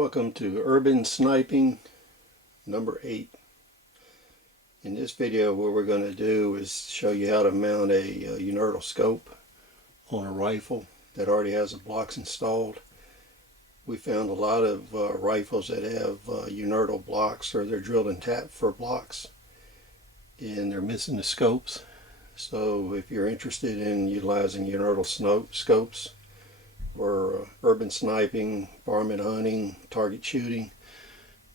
Welcome to Urban Sniping number 8. In this video what we're going to do is show you how to mount a Unertl scope on a rifle that already has the blocks installed. We found a lot of rifles that have Unertl blocks, or they're drilled and tapped for blocks, and they're missing the scopes. So if you're interested in utilizing Unertl scopes for urban sniping, varmint hunting, target shooting,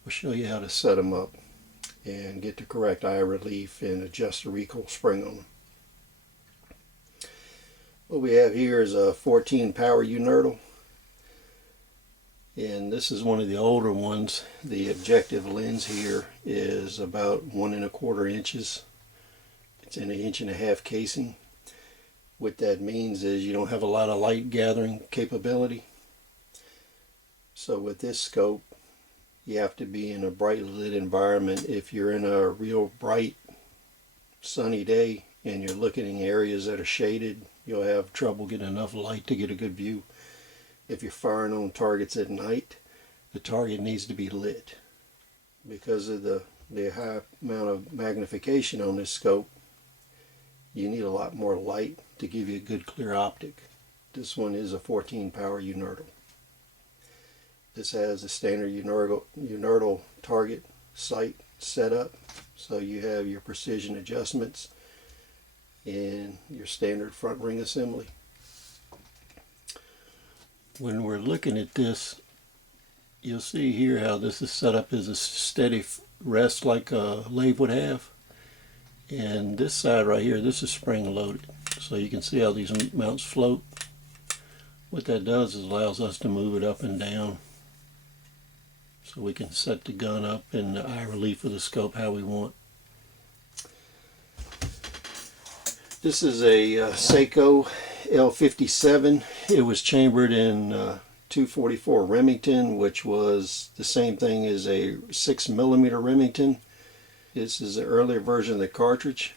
we'll show you how to set them up and get the correct eye relief and adjust the recoil spring on them. What we have here is a 14 power Unertl, and this is one of the older ones. The objective lens here is about 1 1/4 inches. It's in an 1.5 inch casing. What that means is you don't have a lot of light gathering capability. So with this scope, you have to be in a bright lit environment. If you're in a real bright sunny day and you're looking in areas that are shaded, you'll have trouble getting enough light to get a good view. If you're firing on targets at night, the target needs to be lit. Because of the high amount of magnification on this scope, you need a lot more light to give you a good clear optic. This one is a 14 power Unertl. This has a standard Unertl target sight setup, so you have your precision adjustments and your standard front ring assembly. When we're looking at this, you'll see here how this is set up as a steady rest like a lathe would have. And this side right here, this is spring loaded, so you can see how these mounts float. What that does is allows us to move it up and down, so we can set the gun up and the eye relief of the scope how we want. This is a Sako L57. It was chambered in 244 Remington, which was the same thing as a 6mm Remington. This is the earlier version of the cartridge.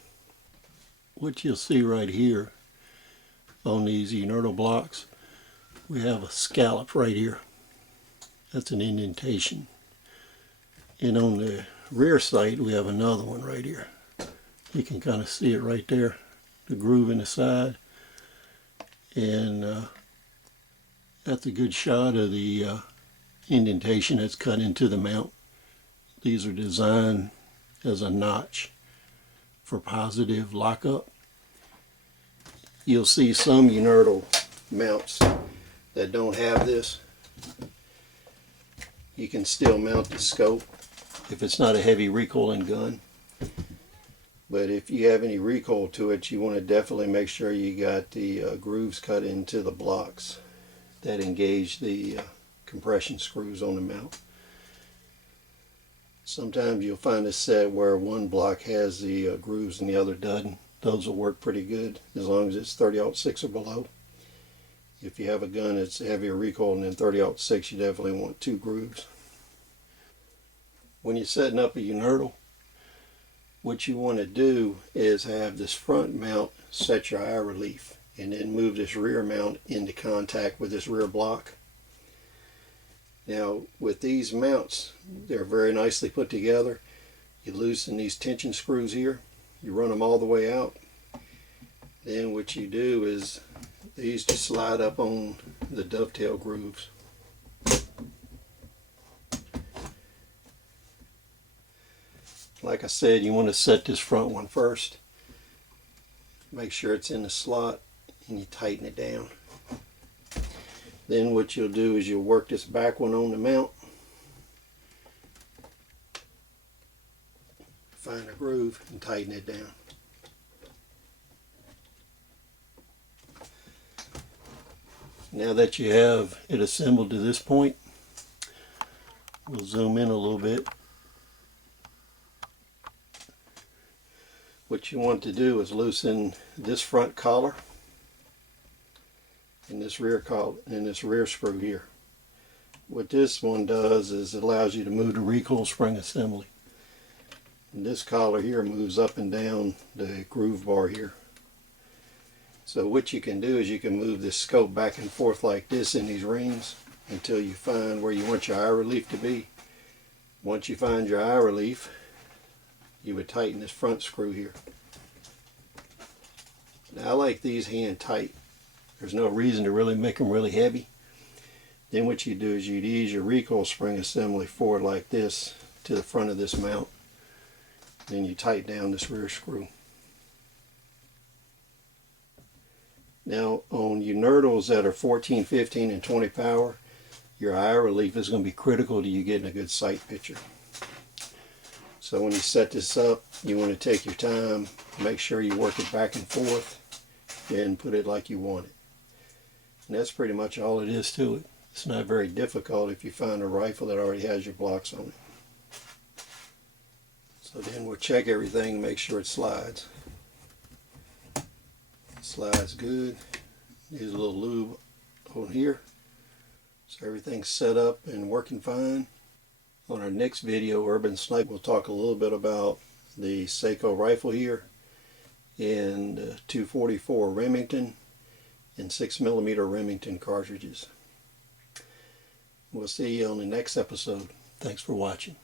What you'll see right here on these Unertl blocks, we have a scallop right here. That's an indentation. And on the rear sight, we have another one right here. You can kind of see it right there, the groove in the side. And that's a good shot of the indentation that's cut into the mount. These are designed as a notch for positive lockup. You'll see some Unertl mounts that don't have this. You can still mount the scope if it's not a heavy recoiling gun. But if you have any recoil to it, you want to definitely make sure you got the grooves cut into the blocks that engage the compression screws on the mount. Sometimes you'll find a set where one block has the grooves and the other doesn't. Those will work pretty good as long as it's 30-06 or below. If you have a gun that's heavier recoil than 30-06, you definitely want 2 grooves. When you're setting up a Unertl, what you want to do is have this front mount set your eye relief, and then move this rear mount into contact with this rear block. Now with these mounts, they're very nicely put together. You loosen these tension screws here, you run them all the way out. Then what you do is these just slide up on the dovetail grooves. Like I said, you want to set this front one first. Make sure it's in the slot and you tighten it down. Then what you'll do is you'll work this back one on the mount. Find a groove and tighten it down. Now that you have it assembled to this point, we'll zoom in a little bit. What you want to do is loosen this front collar and this rear collar and this rear screw here. What this one does is it allows you to move the recoil spring assembly. And this collar here moves up and down the groove bar here. So what you can do is you can move this scope back and forth like this in these rings. until you find where you want your eye relief to be. Once you find your eye relief, you would tighten this front screw here. Now I like these hand tight. There's no reason to really make them really heavy. Then what you do is you'd ease your recoil spring assembly forward like this to the front of this mount. Then you tighten down this rear screw. Now on Unertls that are 14, 15, and 20 power, your eye relief is going to be critical to you getting a good sight picture. So when you set this up, you want to take your time, make sure you work it back and forth, and put it like you want it. And that's pretty much all it is to it. It's not very difficult if you find a rifle that already has your blocks on it. So then we'll check everything and make sure it slides. Slides good. There's a little lube on here. So everything's set up and working fine. On our next video, Urban Snipe, we'll talk a little bit about the Sako rifle here, and 244 Remington and 6mm Remington cartridges. We'll see you on the next episode. Thanks for watching.